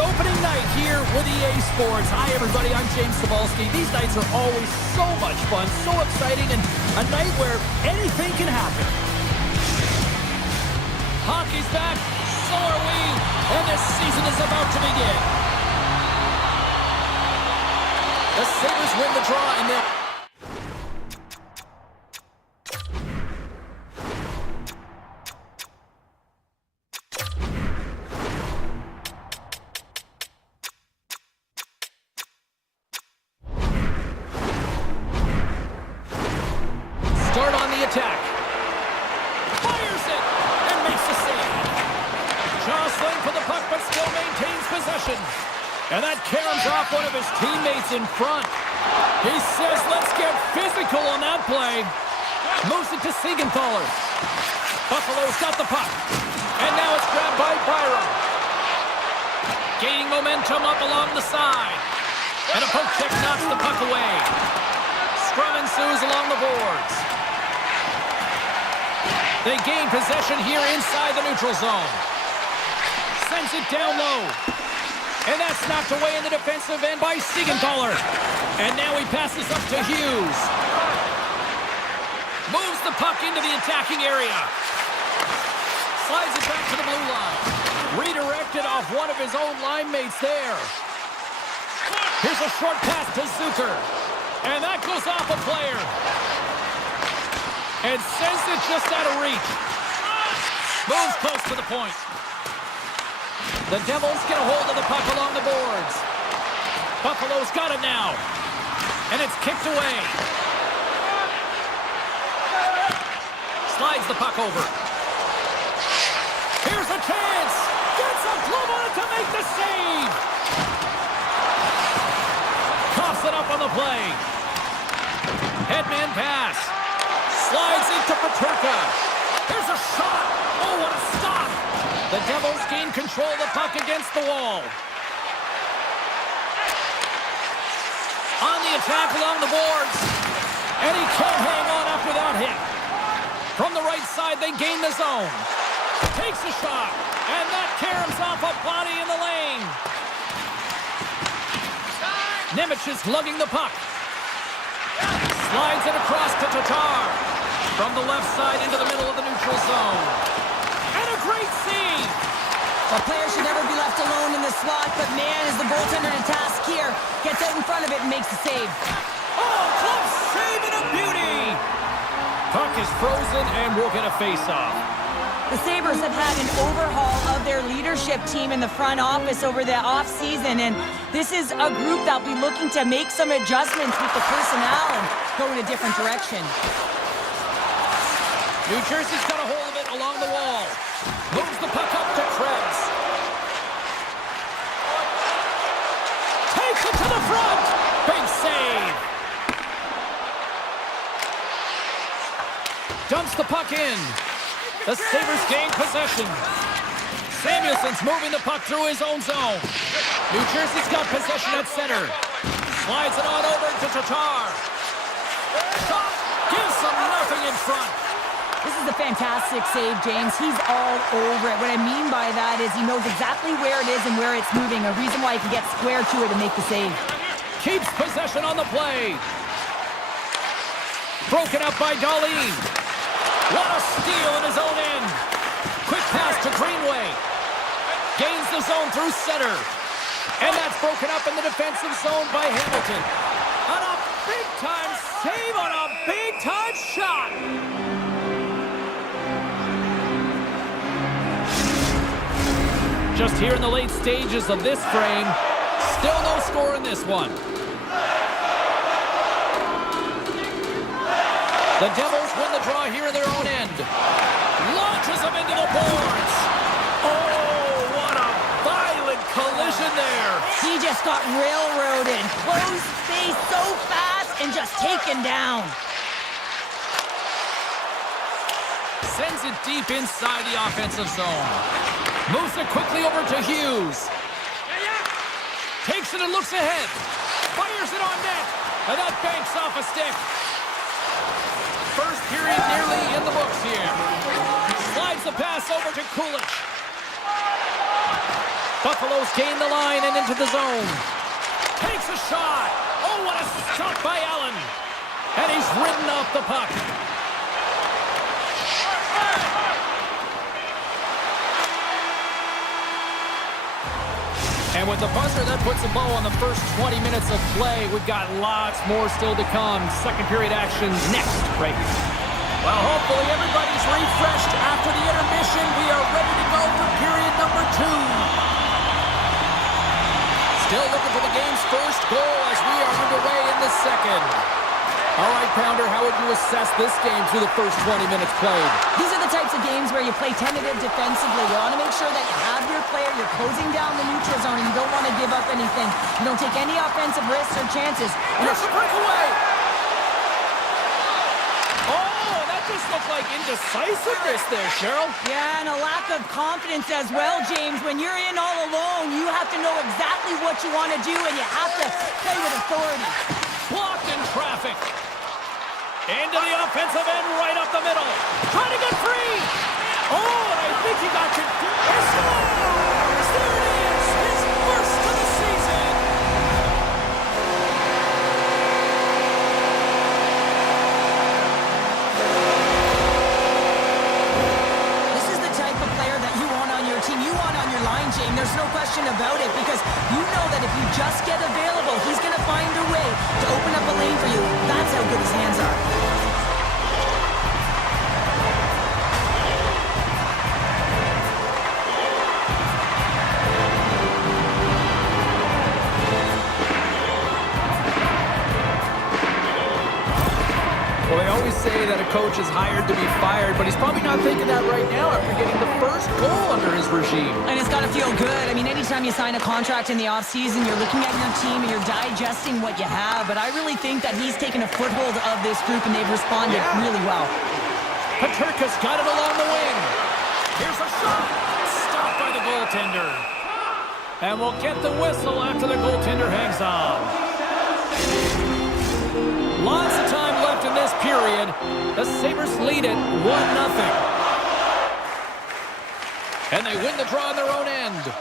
opening night here with EA Sports. Hi, everybody. I'm James Cebulski. These nights are always so much fun, so exciting, and a night where anything can happen. Hockey's back. So are we. And this season is about to begin. The Sabres win the draw, and they're... Start on the attack. Fires it and makes the save. Jostling for the puck, but still maintains possession. And that caroms off one of his teammates in front. He says, let's get physical on that play. Moves it to Siegenthaler. Buffalo's got the puck. And now it's grabbed by Byram. Gaining momentum up along the side. And a poke check knocks the puck away. Scrum ensues along the boards. They gain possession here inside the neutral zone. Sends it down low. And that's knocked away in the defensive end by Siegenthaler. And now he passes up to Hughes. Moves the puck into the attacking area. Slides it back to the blue line. Redirected off one of his own line mates there. Here's a short pass to Zucker. And that goes off a player. And sends it just out of reach. Moves close to the point. The Devils get a hold of the puck along the boards. Buffalo's got it now. And it's kicked away. Slides the puck over. Here's a chance. Gets a glove on it to make the save. Coughs it up on the play. Headman pass. Slides into Peterka. Here's a shot. Oh, what a stop. The Devils gain control of the puck against the wall. On the attack along the boards. And he can't hang on after that hit. From the right side, they gain the zone. Takes a shot. And that caroms off a body in the lane. Nemec is lugging the puck. Slides it across to Tatar. From the left side into the middle of the neutral zone. And a great save! A player should never be left alone in the slot, but man, is the goaltender to task here. Gets out in front of it and makes the save. Oh, close save and a beauty! Puck is frozen and we'll get a face-off. The Sabres have had an overhaul of their leadership team in the front office over the off-season, and this is a group that'll be looking to make some adjustments with the personnel and go in a different direction. New Jersey's got a hold of it along the wall. Moves the puck up to Krebs. Takes it to the front. Big save. Dumps the puck in. The Sabres gain possession. Samuelson's moving the puck through his own zone. New Jersey's got possession at center. Slides it on over to Tatar. Shot. Gives them nothing in front. This is a fantastic save, James. He's all over it. What I mean by that is he knows exactly where it is and where it's moving. A reason why he can get square to it and make the save. Keeps possession on the play. Broken up by Darlene. What a steal in his own end. Quick pass to Greenway. Gains the zone through center. And that's broken up in the defensive zone by Hamilton. On a big-time save on a big-time shot. Just here in the late stages of this frame. Still no score in this one. The Devils win the draw here in their own end. Launches them into the boards. Oh, what a violent collision there. He just got railroaded. Closed space so fast and just taken down. Sends it deep inside the offensive zone. Moves it quickly over to Hughes. Takes it and looks ahead. Fires it on net. And that banks off a stick. First period nearly in the books here. Slides the pass over to Kulich. Buffalo's gained the line and into the zone. Takes a shot. Oh, what a stop by Allen. And he's ridden off the puck. And with the buzzer, that puts a bow on the first 20 minutes of play. We've got lots more still to come. Second period action next, right? Well, hopefully everybody's refreshed after the intermission. We are ready to go for period number 2. Still looking for the game's first goal as we are underway in the second. All right, Pounder, how would you assess this game through the first 20 minutes played? These are the types of games where you play tentative defensively. You want to make sure that you have your player, you're closing down the neutral zone, and you don't want to give up anything. You don't take any offensive risks or chances. Here's the breakaway! Oh, that just looked like indecisiveness there, Cheryl. Yeah, and a lack of confidence as well, James. When you're in all alone, you have to know exactly what you want to do, and you have to play with authority. Blocked in traffic. Into the offensive end, right up the middle. Trying to get free. Oh, I think he got confused. He scores! There it is, his first of the season. This is the type of player that you want on your team. You want on your line, James. There's no question about it, because you know that if you just get available, he's going to find a way to open up a lane for you. That's how good his hands are. Well, they always say that a coach is hired to be fired, but he's probably not thinking that right now after getting the first goal under his regime. And it's got to feel good. I mean, anytime you sign a contract in the offseason, you're looking at your team and you're digesting what you have. But I really think that he's taken a foothold of this group, and they've responded really well. Paterka's got it along the wing. Here's a shot. Stopped by the goaltender. And we'll get the whistle after the goaltender hangs on. Lots of time left in this period. The Sabres lead it 1-0. And they win the draw on their own end.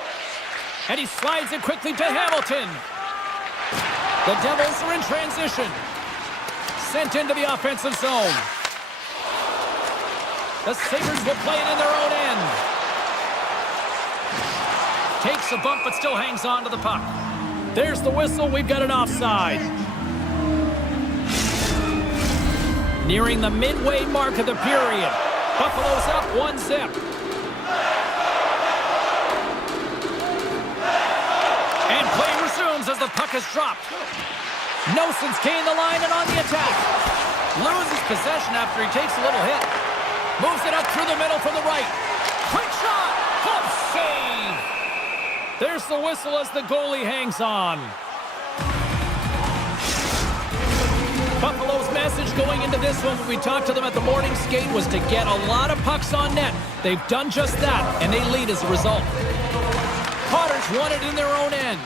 And he slides it quickly to Hamilton. The Devils are in transition. Sent into the offensive zone. The Sabres will play it in their own end. Takes a bump but still hangs on to the puck. There's the whistle. We've got an offside. Nearing the midway mark of the period. Buffalo's up 1-0. And play resumes as the puck is dropped. Noson's gained the line and on the attack. Loses possession after he takes a little hit. Moves it up through the middle from the right. Quick shot! Glove save! There's the whistle as the goalie hangs on. Buffalo's message going into this one when we talked to them at the morning skate was to get a lot of pucks on net. They've done just that, and they lead as a result. Potter's won it in their own end.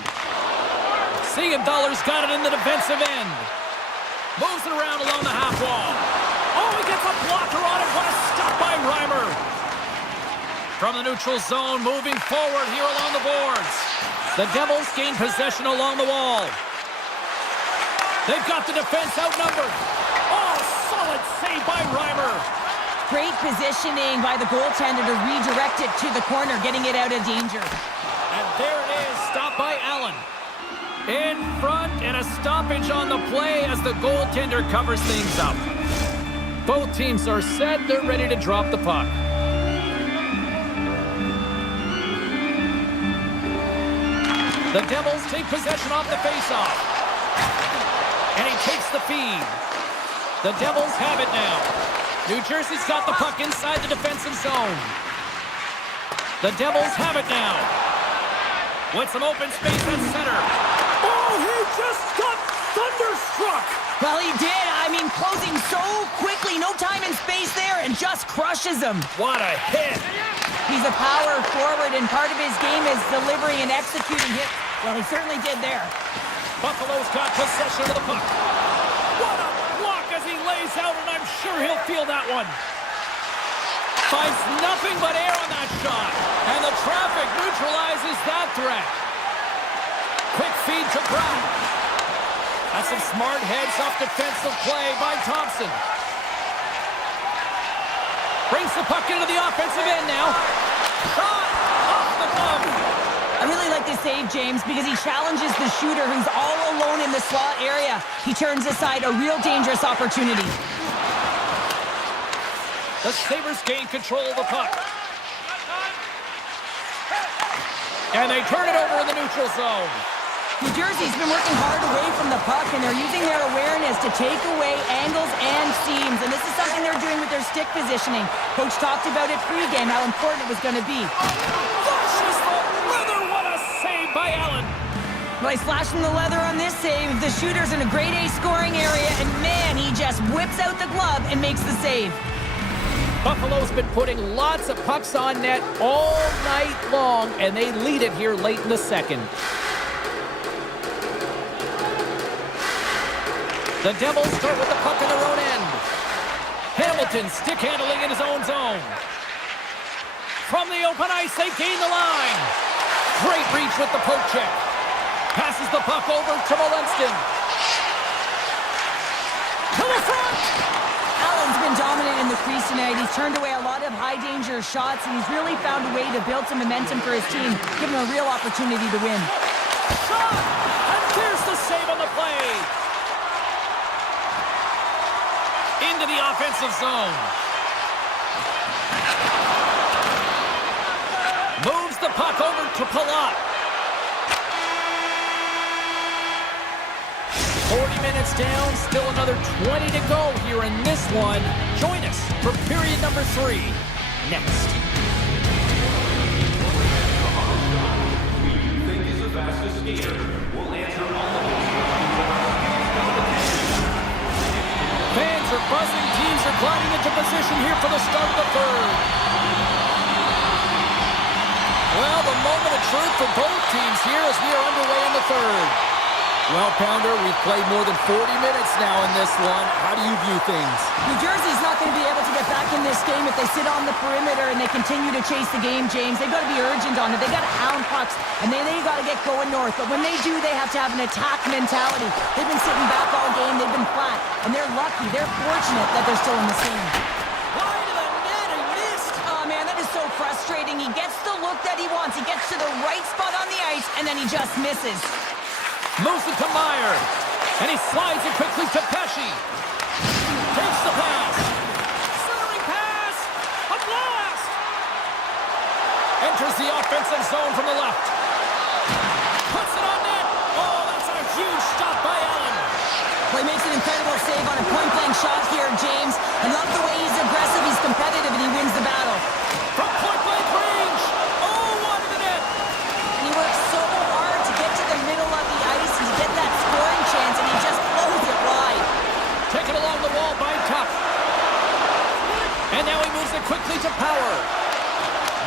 Siegenthaler's got it in the defensive end. Moves it around along the half wall. Oh, he gets a blocker on it. What a stop by Reimer. From the neutral zone, moving forward here along the boards. The Devils gain possession along the wall. They've got the defense outnumbered. Oh, solid save by Reimer. Great positioning by the goaltender to redirect it to the corner, getting it out of danger. And there it is, stopped by Allen. In front, and a stoppage on the play as the goaltender covers things up. Both teams are set. They're ready to drop the puck. The Devils take possession off the faceoff. And he takes the feed. The Devils have it now. New Jersey's got the puck inside the defensive zone. The Devils have it now. With some open space at center. Oh, he just got thunderstruck. Well, he did. I mean, closing so quickly. No time and space there, and just crushes him. What a hit. He's a power forward, and part of his game is delivering and executing hits. Well, he certainly did there. Buffalo's got possession of the puck. What a block as he lays out, and I'm sure he'll feel that one. finds nothing but air on that shot. And the traffic neutralizes that threat. Quick feed to Brown. That's some smart heads-up defensive play by Thompson. Brings the puck into the offensive end now. Shot off the glove. I really like this save, James, because he challenges the shooter who's all alone in the slot area. He turns aside a real dangerous opportunity. The Sabres gain control of the puck. And they turn it over in the neutral zone. New Jersey's been working hard away from the puck, and they're using their awareness to take away angles and seams. And this is something they're doing with their stick positioning. Coach talked about it pregame, how important it was going to be. Flashes the leather. What a save by Allen. Well, he's flashing the leather on this save. The shooter's in a grade A scoring area, and man, he just whips out the glove and makes the save. Buffalo's been putting lots of pucks on net all night long, and they lead it here late in the second. The Devils start with the puck in their own end. Hamilton stick handling in his own zone. From the open ice, they gain the line. Great reach with the poke check. Passes the puck over to Molenston. To the front! Allen's been dominant in the crease tonight. He's turned away a lot of high-danger shots, and he's really found a way to build some momentum for his team, give him a real opportunity to win. Shot! And there's the save on the play. Into the offensive zone. Moves the puck over to Palat. 40 minutes down, still another 20 to go here in this one. Join us for period number 3 next. Who you think is the fastest skater will answer all of Fans are buzzing. Teams are climbing into position here for the start of the third. Well, the moment of truth for both teams here as we are underway in the third. Well, Pounder, we've played more than 40 minutes now in this one. How do you view things? New Jersey's not going to be able to get back in this game if they sit on the perimeter and they continue to chase the game, James. They've got to be urgent on it. They've got to hound pucks, and then they've got to get going north. But when they do, they have to have an attack mentality. They've been sitting back all game. They've been flat, and they're lucky. They're fortunate that they're still in this game. Wide of the net and missed. Oh, man, that is so frustrating. He gets the look that he wants. He gets to the right spot on the ice, and then he just misses. Moves it to Meyer. And he slides it quickly to Pesci. Takes the pass. Centering pass. A blast. Enters the offensive zone from the left. Puts it on net. Oh, that's a huge stop by Allen. Well, he makes an incredible save on a point-blank shot here, James. I love the way he's aggressive, he's competitive, and he wins the battle. From point-blank range. Oh, wide of the net. And he works so hard to get to the middle of the ice and get that scoring chance, and he just blows it wide. Taken along the wall by Tuck. And now he moves it quickly to Power.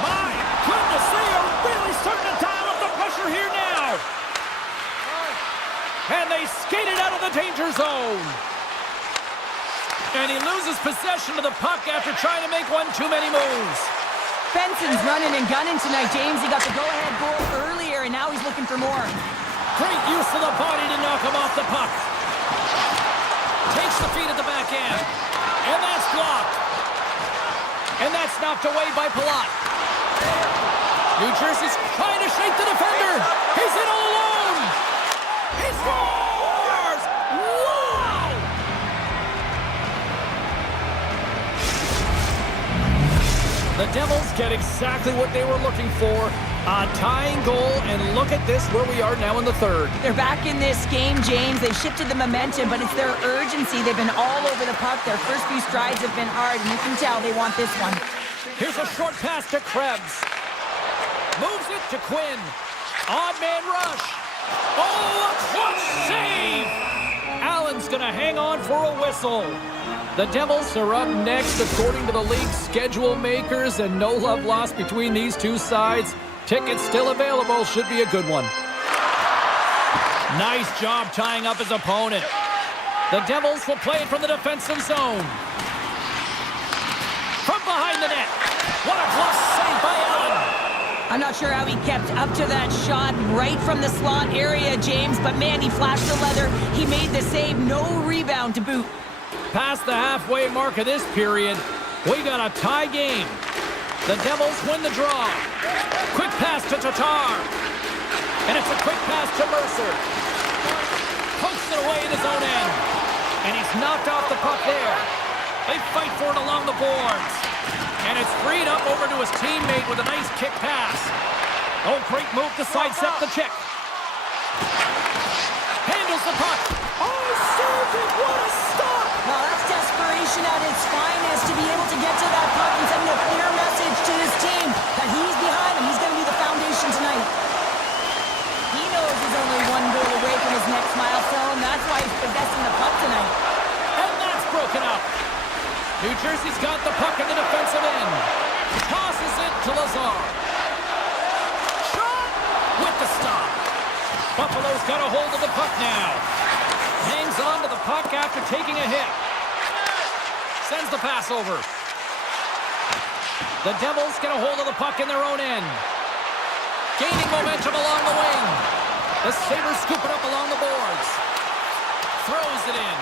My goodness, they are really starting to dial up the pressure here now. And they skate it out of the danger zone. And he loses possession of the puck after trying to make one too many moves. Benson's running and gunning tonight, James. He got the go-ahead goal earlier, and now he's looking for more. Great use of the body to knock him off the puck. Takes the feed at the back end. And that's blocked. And that's knocked away by Palat. New Jersey's trying to shake the defender. He's in all alone. He scores! Wow! The Devils get exactly what they were looking for. A tying goal, and look at this, where we are now in the third. They're back in this game, James. They've shifted the momentum, but it's their urgency. They've been all over the puck. Their first few strides have been hard, and you can tell they want this one. Here's a short pass to Krebs. Moves it to Quinn. Odd man rush. Oh, a clutch save! Allen's going to hang on for a whistle. The Devils are up next according to the league schedule makers, and no love lost between these two sides. Tickets still available. Should be a good one. Nice job tying up his opponent. The Devils will play it from the defensive zone. From behind the net. I'm not sure how he kept up to that shot right from the slot area, James, but man, he flashed the leather. He made the save, no rebound to boot. Past the halfway mark of this period, we got a tie game. The Devils win the draw. Quick pass to Tatar. And it's a quick pass to Mercer. Pokes it away in his own end. And he's knocked off the puck there. They fight for it along the boards. And it's freed up over to his teammate with a nice kick pass. Oh, great move to sidestep the check. Handles the puck. Oh, saved it. What a stop. Well, that's desperation at its finest to be able to get to that puck and send a clear message to his team that he's behind him. He's going to be the foundation tonight. He knows he's only one goal away from his next milestone. That's why he's possessing the puck tonight. And that's broken up. New Jersey's got the puck in the defensive end. Tosses it to Lazar. Shot with the stop. Buffalo's got a hold of the puck now. Hangs on to the puck after taking a hit. Sends the pass over. The Devils get a hold of the puck in their own end. Gaining momentum along the wing. The Sabres scoop it up along the boards. Throws it in.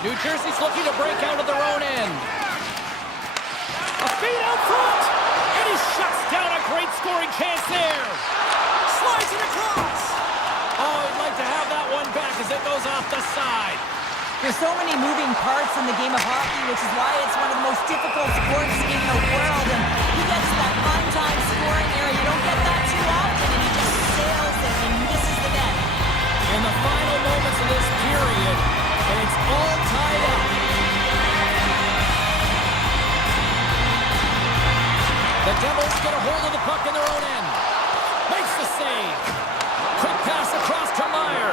New Jersey's looking to break out of their own end. A feed out front. And he shuts down a great scoring chance there. Slides it across. Oh, he'd like to have that one back as it goes off the side. There's so many moving parts in the game of hockey, which is why it's one of the most difficult sports in the world. And he gets that on-time scoring area. You don't get that too often, and he just sails it and misses the net. In the final moments of this period, it's all tied up. The Devils get a hold of the puck in their own end. Makes the save. Quick pass across to Meyer.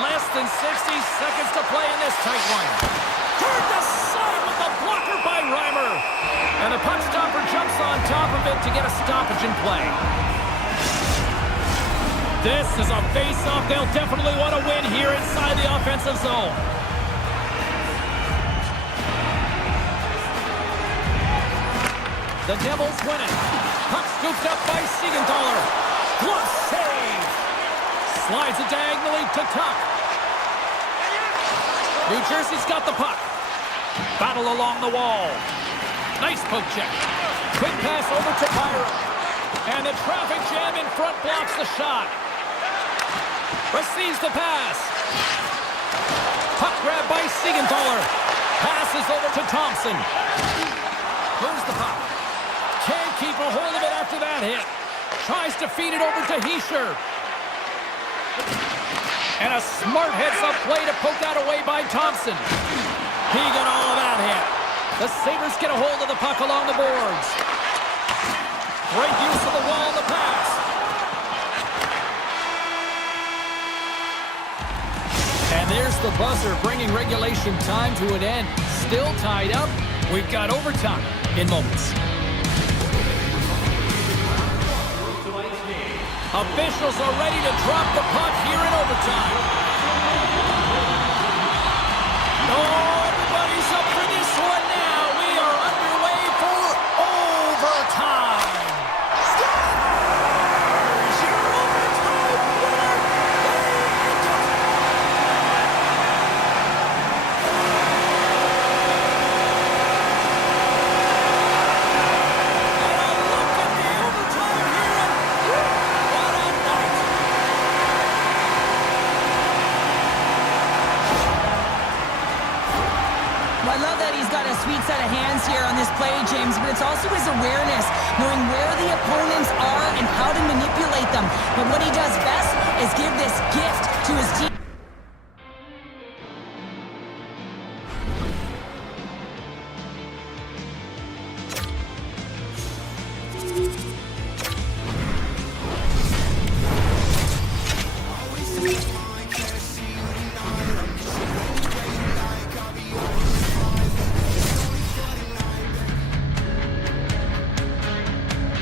Less than 60 seconds to play in this tight one. Turned aside with the blocker by Reimer. And the puck stopper jumps on top of it to get a stoppage in play. This is a face-off they'll definitely want to win here inside the offensive zone. The Devils win it. Puck scooped up by Siegenthaler. Glove save. Slides it diagonally to Tuck. New Jersey's got the puck. Battle along the wall. Nice poke check. Quick pass over to Byron. And the traffic jam in front blocks the shot. Receives the pass. Puck grab by Siegenthaler. Passes over to Thompson. Moves the puck. Can't keep a hold of it after that hit. Tries to feed it over to Hischier. And a smart heads-up play to poke that away by Thompson. He got all of that hit. The Sabres get a hold of the puck along the boards. Great use of the wall and the pass. And there's the buzzer, bringing regulation time to an end. Still tied up. We've got overtime in moments. Officials are ready to drop the puck here in overtime. Oh, everybody's up for this one now. We are underway for overtime. Stars, your overtime winner. And a look at the overtime here. What a night. Well, I love that he's got a sweet set of hands here on this play, James, but it's also his awareness, knowing where the opponents are and how to manipulate them. But what he does best is give this gift to his team.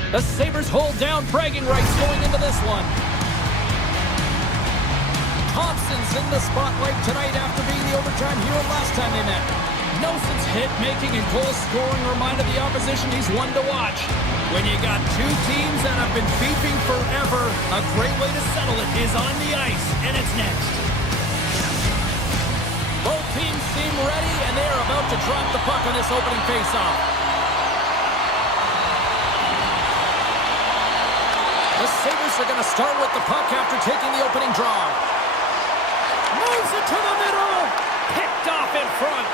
The Sabres hold down bragging rights going into this one. Thompson's in the spotlight tonight after being the overtime hero last time they met. Nelson's hit-making and goal-scoring reminded the opposition he's one to watch. When you got two teams that have been beefing forever, a great way to settle it is on the ice, and it's next. Both teams seem ready, and they are about to drop the puck on this opening faceoff. The Sabres are going to start with the puck after taking the opening draw. Moves it to the middle. Picked off in front.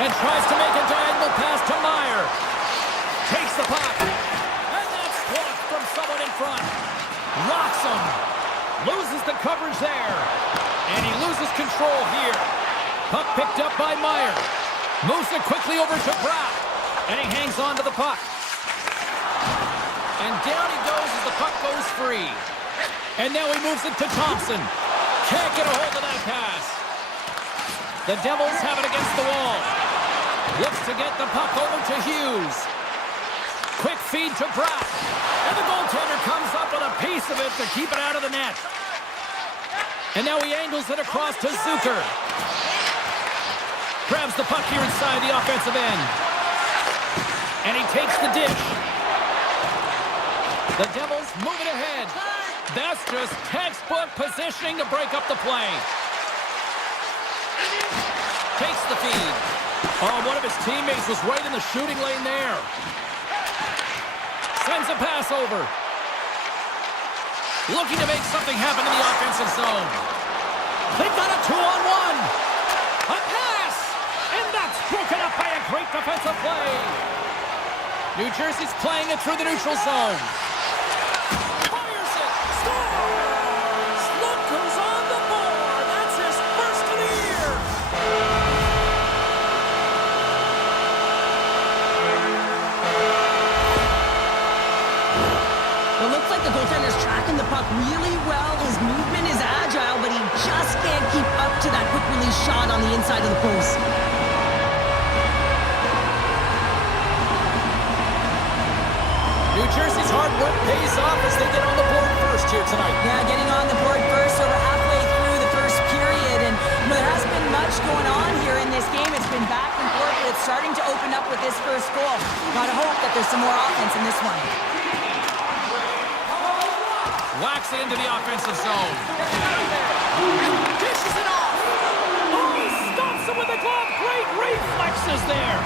And tries to make a diagonal pass to Meyer. Takes the puck. And that's blocked from someone in front. Rocks him. Loses the coverage there. And he loses control here. Puck picked up by Meyer. Moves it quickly over to Brown. And he hangs on to the puck. And down he goes as the puck goes free. And now he moves it to Thompson. Can't get a hold of that pass. The Devils have it against the wall. Looks to get the puck over to Hughes. Quick feed to Brock. And the goaltender comes up with a piece of it to keep it out of the net. And now he angles it across to Zucker. Grabs the puck here inside the offensive end. And he takes the dish. The Devils moving ahead. That's just textbook positioning to break up the play. Takes the feed. Oh, one of his teammates was right in the shooting lane there. Sends a pass over. Looking to make something happen in the offensive zone. They've got a 2-on-1. A pass! And that's broken up by a great defensive play. New Jersey's playing it through the neutral zone. Fires it! Scores! Slunker's on the board. That's his first of the year. It looks like the goaltender's tracking the puck really well. His movement is agile, but he just can't keep up to that quick release shot on the inside of the post. New Jersey's hard work pays off as they get on the board first here tonight. Yeah, getting on the board first over halfway through the first period. And there hasn't been much going on here in this game. It's been back and forth, but it's starting to open up with this first goal. Gotta hope that there's some more offense in this one. Whacks it into the offensive zone. Dishes it off. Oh, he stops him with a glove. Great reflexes there.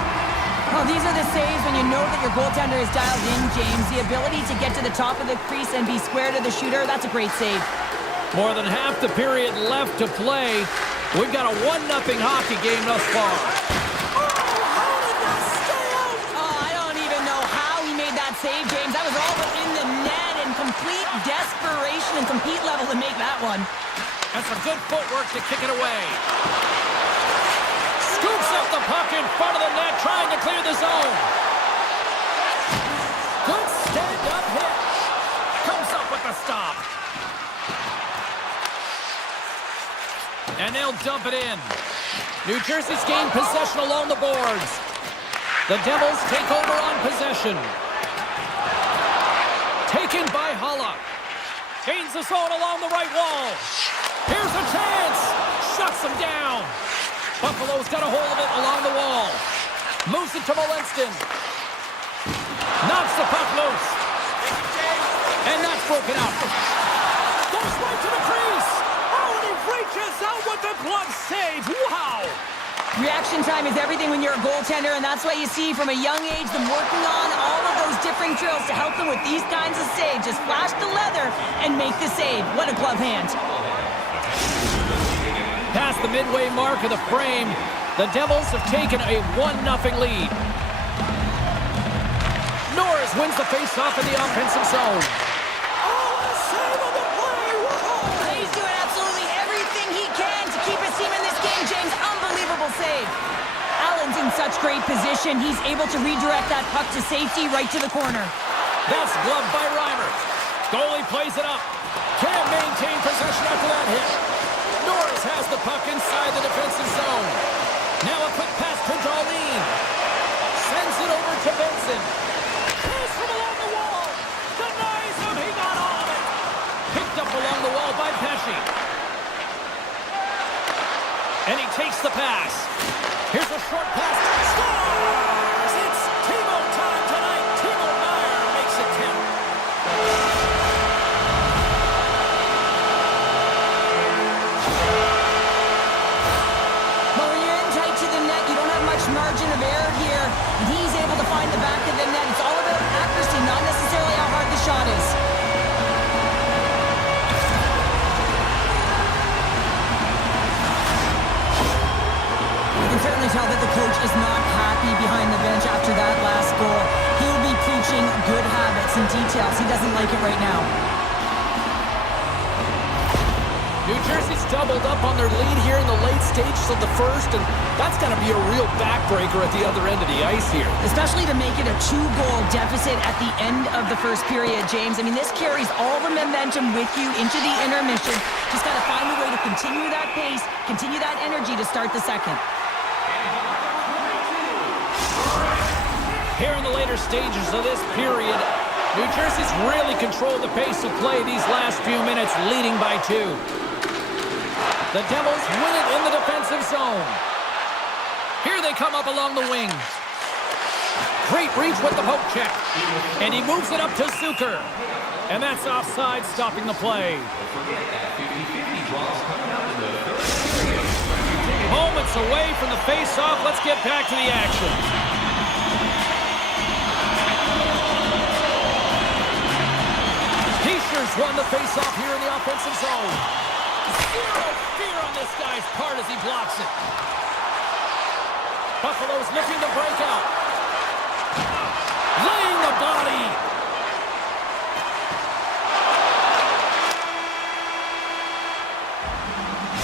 Oh, these are the saves when you know that your goaltender is dialed in, James. The ability to get to the top of the crease and be square to the shooter, that's a great save. More than half the period left to play. We've got a 1-0 hockey game thus far. Oh, how did that stay out? Oh, I don't even know how he made that save, James. That was all but in the net and complete desperation and compete level to make that one. That's some good footwork to kick it away. Scoops up the puck in front of the net, trying to clear the zone. Good stand-up hit. Comes up with the stop. And they'll dump it in. New Jersey's gained possession along the boards. The Devils take over on possession. Taken by Hulla. Gains the zone along the right wall. Here's a chance. Shuts him down. Buffalo's got a hold of it along the wall. Moves it to Molinston. Knocks the puck loose. And that's broken up. Goes right to the crease. Oh, and he reaches out with the glove save. Wow. Reaction time is everything when you're a goaltender, and that's why you see from a young age them working on all of those different drills to help them with these kinds of saves. Just flash the leather and make the save. What a glove hand. Past the midway mark of the frame, the Devils have taken a 1-0 lead. Norris wins the faceoff in the offensive zone. Oh, a save of the play! Whoa. He's doing absolutely everything he can to keep his team in this game, James. Unbelievable save. Allen's in such great position. He's able to redirect that puck to safety right to the corner. That's gloved by Reimer. Goalie plays it up. Can't maintain possession after that hit. Norris has the puck inside the defensive zone. Now a quick pass to Darlene. Sends it over to Benson. Pass from along the wall. Denies him. He got all of it. Picked up along the wall by Pesci. And he takes the pass. Here's a short pass. Scores! It's Timo time tonight. Timo Meyer makes tell that the coach is not happy behind the bench after that last goal. He will be preaching good habits and details. He doesn't like it right now. New Jersey's doubled up on their lead here in the late stages of the first, and that's going to be a real backbreaker at the other end of the ice here. Especially to make it a 2-goal deficit at the end of the first period, James. I mean, this carries all the momentum with you into the intermission. Just got to find a way to continue that pace, continue that energy to start the second. Here in the later stages of this period, New Jersey's really controlled the pace of play these last few minutes, leading by 2. The Devils win it in the defensive zone. Here they come up along the wing. Great reach with the poke check. And he moves it up to Zucker. And that's offside, stopping the play. Moments away from the face-off. Let's get back to the action. Heischer's won the face-off here in the offensive zone. Zero fear on this guy's part as he blocks it. Buffalo's looking to break out. Laying the body.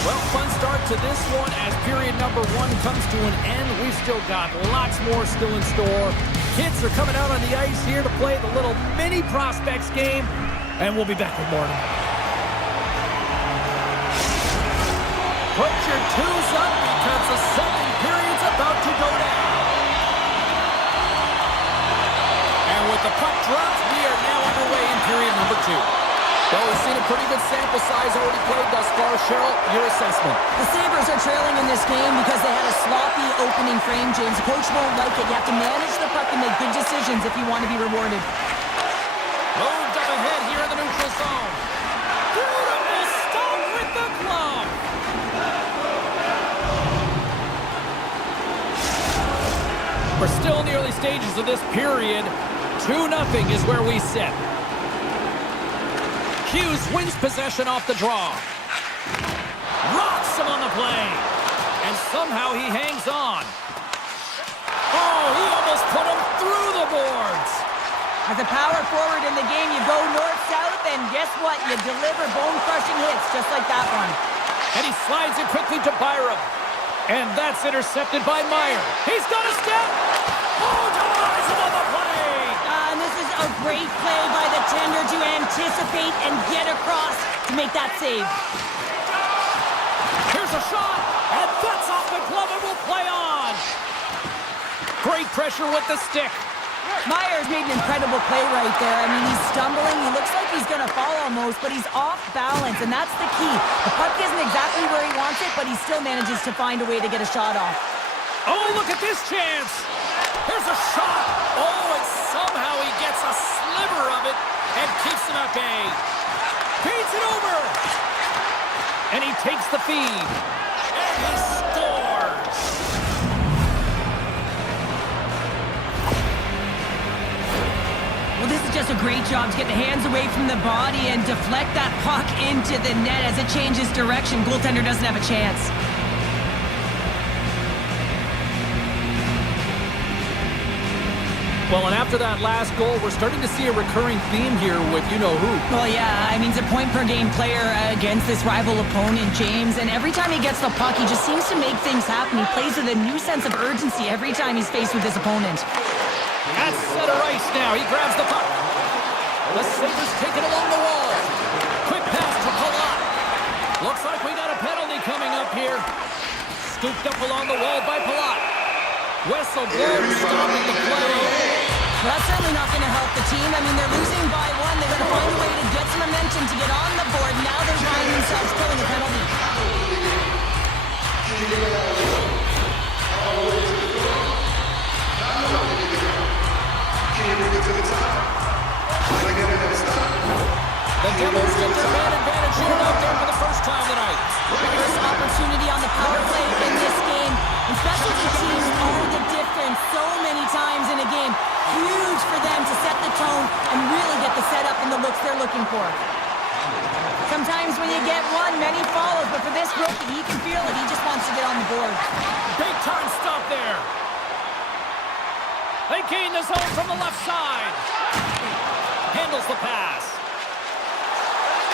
Well, fun start to this one as period number 1 comes to an end. We've still got lots more still in store. Kids are coming out on the ice here to play the little mini prospects game, and we'll be back with more. Put your twos up because the second period's about to go down. And with the puck dropped, we are now underway in period number 2. Well, we've seen a pretty good sample size already played thus far. Cheryl, your assessment. The Sabres are trailing in this game because they had a sloppy opening frame, James. Coach won't like it. You have to manage the puck and make good decisions if you want to be rewarded. Moved up ahead here in the neutral zone. Beautiful stop with the glove. We're still in the early stages of this period. 2-0 is where we sit. Hughes wins possession off the draw. Rocks him on the play. And somehow he hangs on. Oh, he almost put him through the boards. As a power forward in the game, you go north-south, and guess what? You deliver bone-crushing hits just like that one. And he slides it quickly to Byram. And that's intercepted by Meyer. He's got a step. Oh, denies him on the play. And this is a great play by the tender to anticipate and get across to make that save. Here's a shot. And that's off the glove and will play on. Great pressure with the stick. Myers made an incredible play right there. I mean, he's stumbling. He looks like he's going to fall almost, but he's off balance, and that's the key. The puck isn't exactly where he wants it, but he still manages to find a way to get a shot off. Oh, look at this chance. Here's a shot. Oh, and somehow he gets a sliver of it and keeps him at bay. Feeds it over. And he takes the feed. And he scores. Well, this is just a great job to get the hands away from the body and deflect that puck into the net as it changes direction. Goaltender doesn't have a chance. Well, and after that last goal, we're starting to see a recurring theme here with you-know-who. Well, yeah, I mean, he's a point-per-game player against this rival opponent, James, and every time he gets the puck, he just seems to make things happen. He plays with a new sense of urgency every time he's faced with his opponent. At center ice now, he grabs the puck. The Sabres take it along the wall. Quick pass to Palat. Looks like we got a penalty coming up here. Scooped up along the wall by Palat. Whistle blows, stopping the play. Well, that's certainly not going to help the team. I mean, they're losing by 1. They're going to find a way to get some momentum to get on the board. Now they're finding themselves killing a penalty. The Devils get their man advantage here out there for the first time tonight. First opportunity on the power play in this game. And specialty teams are the difference so many times in a game. Huge for them to set the tone and really get the setup and the looks they're looking for. Sometimes when you get one, many follows, but for this rookie, he can feel it. He just wants to get on the board. Big time stop there. They gain the zone from the left side. Handles the pass.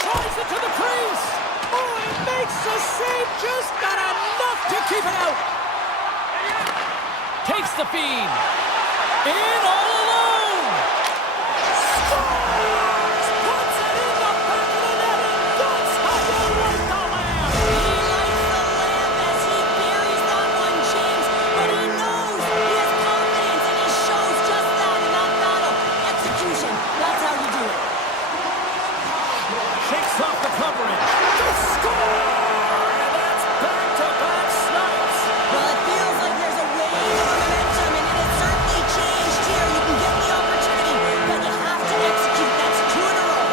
Tries it to the crease. Oh, he makes the save. Just got enough to keep it out. Takes the feed. In all alone. Scores! Puts it in the back of the net. And that's how you like the lamb. He likes the lamb as he buries that one, James. But he knows he has confidence, and he shows just that in that battle. Execution. That's how you do it. Shakes off the coverage. To score! And that's back-to-back snipes. Well, it feels like there's a wave of momentum, and it has certainly changed here. You can get the opportunity, but you have to execute. That's 2 in a row.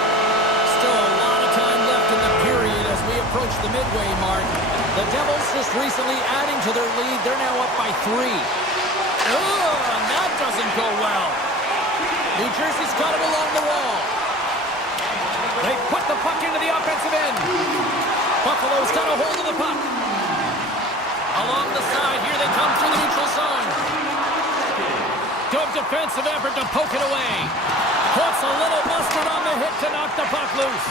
Still a lot of time left in the period as we approach the midway mark. The Devils just recently adding to their lead. They're now up by 3. And that doesn't go well. New Jersey's got it along the wall. They put the puck into the offensive end. Buffalo's got a hold of the puck. Along the side, here they come through the neutral zone. Good defensive effort to poke it away. Puts a little mustard on the hit to knock the puck loose.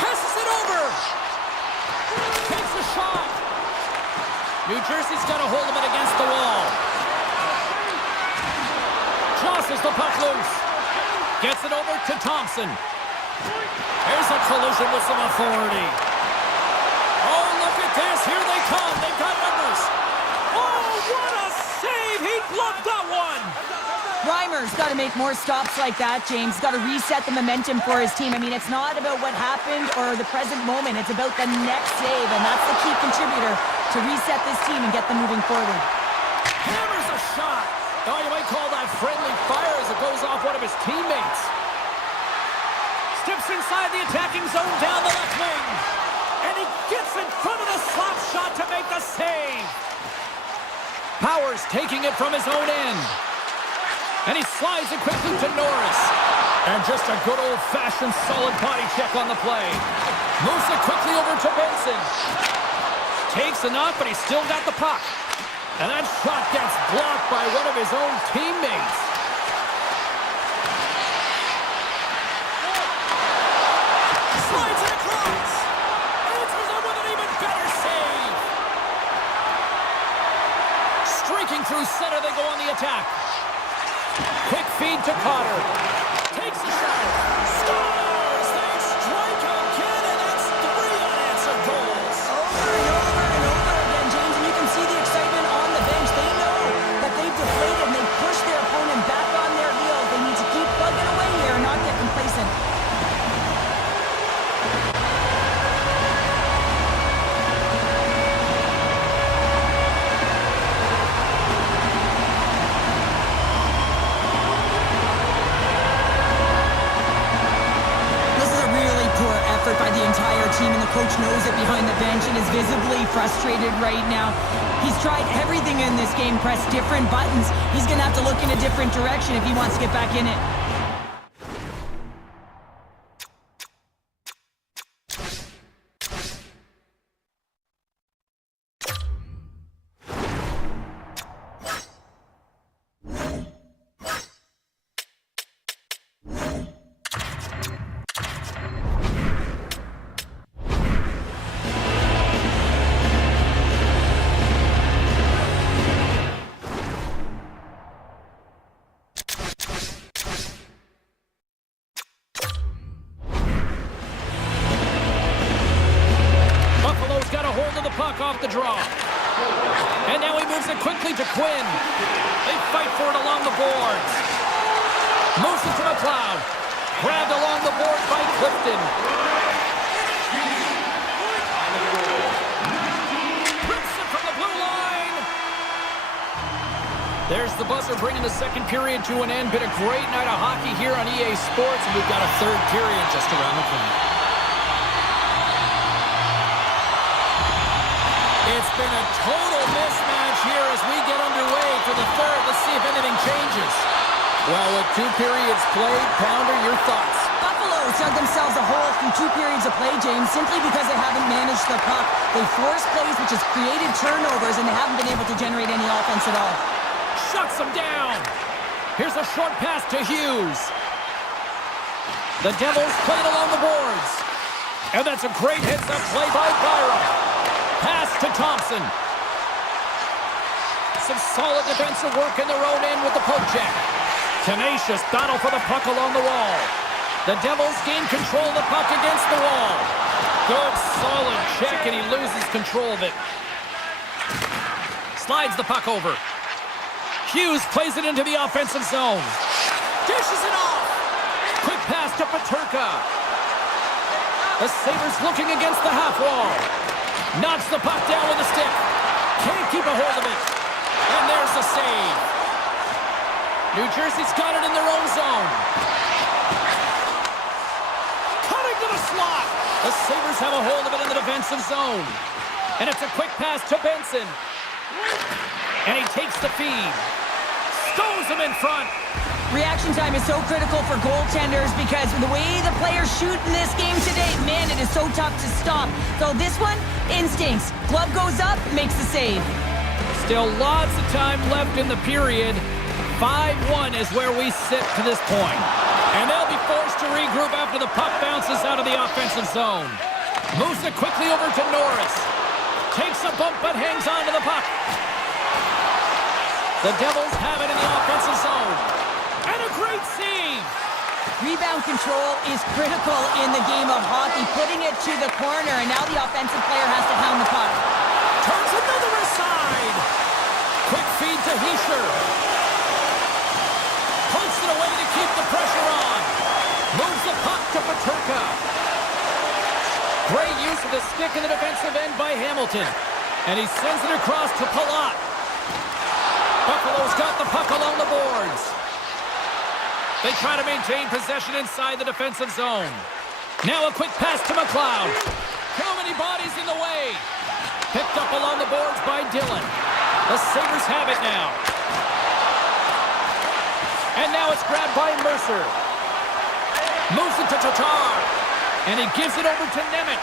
Passes it over. Takes a shot. New Jersey's got a hold of it against the wall. Tosses the puck loose. Gets it over to Thompson. There's a collision with some authority. Oh, look at this. Here they come. They've got numbers. Oh, what a save. He gloved that one. Reimer's got to make more stops like that, James. Got to reset the momentum for his team. I mean, it's not about what happened or the present moment. It's about the next save, and that's the key contributor to reset this team and get them moving forward. Hammers a shot. Oh, you might call that friendly fire as it goes off one of his teammates. Steps inside the attacking zone down the left wing. And he gets in front of the slap shot to make the save. Powers taking it from his own end. And he slides it quickly to Norris. And just a good old-fashioned solid body check on the play. Moves it quickly over to Benson. Takes enough, but he's still got the puck. And that shot gets blocked by one of his own teammates. Slides it across. Answers it with an even better save. Streaking through center, they go on the attack. Quick feed to Cotter. Takes the shot. Scores! They strike again, and that's 3 unanswered goals. Over and over and over again, James, and you can see the excitement on the bench. They know that they've deflated and they've pushed their opponent back on their heels. They need to keep plugging away here and not get complacent. By the entire team, and the coach knows it behind the bench and is visibly frustrated right now. He's tried everything in this game, pressed different buttons. He's going to have to look in a different direction if he wants to get back in it. Off the draw. And now he moves it quickly to Quinn. They fight for it along the boards. Moves it to McLeod. Grabbed along the board by Clifton. Rips it from the blue line. There's the buzzer bringing the second period to an end. Been a great night of hockey here on EA Sports, and we've got a third period just around the corner. It's been a total mismatch here as we get underway for the third. Let's see if anything changes. Well, with 2 periods played, Pounder, your thoughts? Buffalo Sabres dug themselves a hole through 2 periods of play, James, simply because they haven't managed the puck. They force plays, which has created turnovers, and they haven't been able to generate any offense at all. Shuts them down. Here's a short pass to Hughes. The Devils played along the boards. And that's a great heads-up play by Byram. Pass to Thompson. Some solid defensive work in their own end with the poke check. Tenacious battle for the puck along the wall. The Devils gain control of the puck against the wall. Good, solid check, and he loses control of it. Slides the puck over. Hughes plays it into the offensive zone. Dishes it off. Quick pass to Peterka. The Sabres looking against the half wall. Knocks the puck down with a stick. Can't keep a hold of it. And there's the save. New Jersey's got it in their own zone. Cutting to the slot. The Sabres have a hold of it in the defensive zone. And it's a quick pass to Benson. And he takes the feed. Stows him in front. Reaction time is so critical for goaltenders because the way the players shoot in this game today, man, it is so tough to stop. So this one, instincts. Glove goes up, makes the save. Still lots of time left in the period. 5-1 is where we sit to this point. And they'll be forced to regroup after the puck bounces out of the offensive zone. Moves it quickly over to Norris. Takes a bump but hangs on to the puck. The Devils have it in the offensive zone. And a great save. Rebound control is critical in the game of hockey, putting it to the corner, and now the offensive player has to hound the puck. Turns another aside. Quick feed to Hischier. Pokes it away to keep the pressure on. Moves the puck to Peterka. Great use of the stick in the defensive end by Hamilton. And he sends it across to Palat. Buffalo's got the puck along the boards. They try to maintain possession inside the defensive zone. Now a quick pass to McLeod. Too many bodies in the way. Picked up along the boards by Dillon. The Sabres have it now. And now it's grabbed by Mercer. Moves it to Tatar. And he gives it over to Nemec.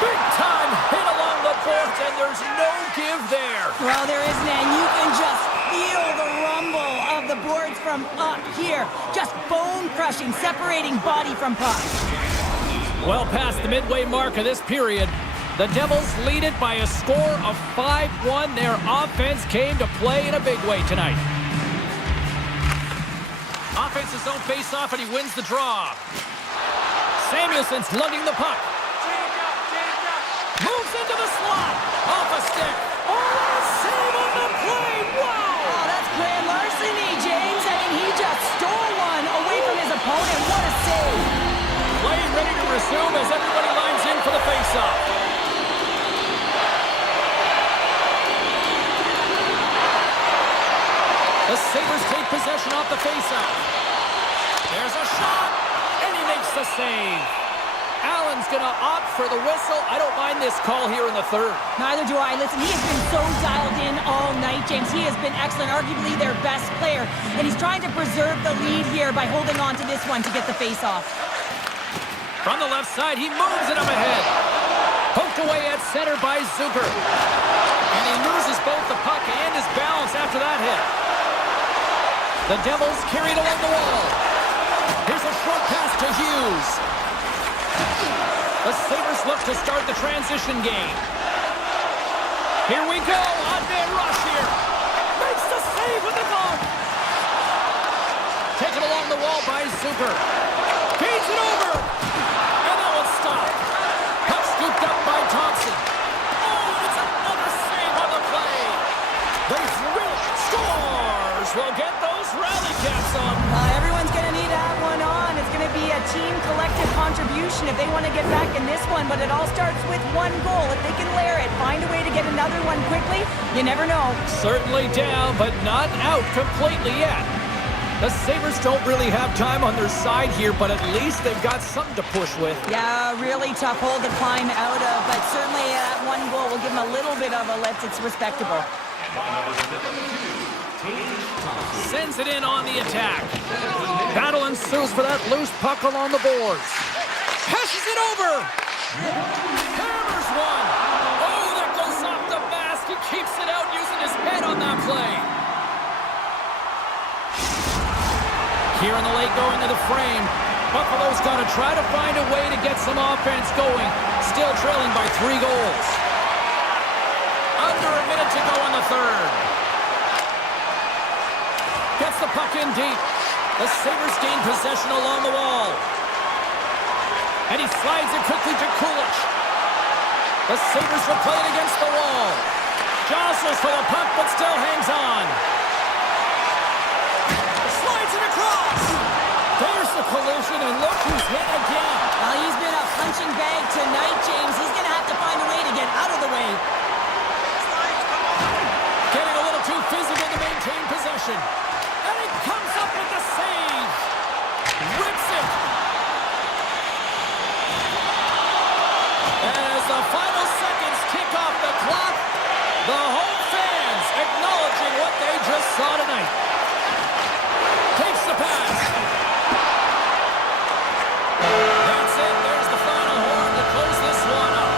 Big time hit along the boards, and there's no give there. Well, there isn't, and you can just feel the rumble of the boards from up here. Just bone-crushing, separating body from puck. Well past the midway mark of this period, the Devils lead it by a score of 5-1. Their offense came to play in a big way tonight. Offensive zone face-off, and he wins the draw. Samuelson's lugging the puck. Moves into the slot. Off a stick. Oh, what a save on the play. Wow. Oh, that's grand larceny, James. I mean, he just stole one away from his opponent. What a save. Play ready to resume as everybody lines in for the faceoff. The Sabres take possession off the faceoff. There's a shot, and he makes the save. Allen's going to opt for the whistle. I don't mind this call here in the third. Neither do I. Listen, he has been so dialed in all night, James. He has been excellent, arguably their best player. And he's trying to preserve the lead here by holding on to this one to get the face-off. From the left side, he moves it up ahead. Poked away at center by Zucker. And he loses both the puck and his balance after that hit. The Devils carried along the wall. Here's a short pass to Hughes. The Sabres look to start the transition game. Here we go. On-man rush here. Makes the save with the glove. Taken along the wall by Zucker. Feeds it over. And that one's stopped. Puck scooped up by Thompson. Oh, and it's another save on the play. They thrill. Scores. We'll get those rally caps on. Everyone's going to need to have one on. It's going to be a team collective contribution if they want to get back in this one, but it all starts with one goal. If they can layer it, find a way to get another one quickly, you never know. Certainly down, but not out completely yet. The Sabres don't really have time on their side here, but at least they've got something to push with. Yeah, really tough hole to climb out of, but certainly that one goal will give them a little bit of a lift. It's respectable. And by number 72, Sends it in on the attack. Battle ensues for that loose puck along the boards. Passes it over. Hammers one. Oh, that goes off the mask. He keeps it out using his head on that play. Here in the late going to the frame. Buffalo's got to try to find a way to get some offense going. Still trailing by 3 goals. Under a minute to go in the third. Gets the puck in deep. The Sabres gain possession along the wall. And he slides it quickly to Kulich. The Sabres will play it against the wall. Jostles for the puck, but still hangs on. Slides it across. There's the collision, and look who's hit again. Well, he's been a punching bag tonight, James. He's going to have to find a way to get out of the way. Getting a little too physical to maintain possession. And he comes up with the save. Rips it. As the final seconds kick off the clock, the home fans acknowledging what they just saw tonight. Takes the pass. That's it. There's the final horn to close this one up.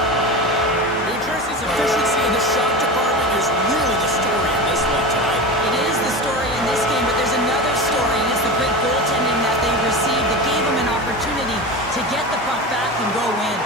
New Jersey's efficiency in the shot department is really the story in this one tonight. It is the story in this game, but there's another story, and it's the great goaltending that they received that gave them an opportunity to get the puck back and go in.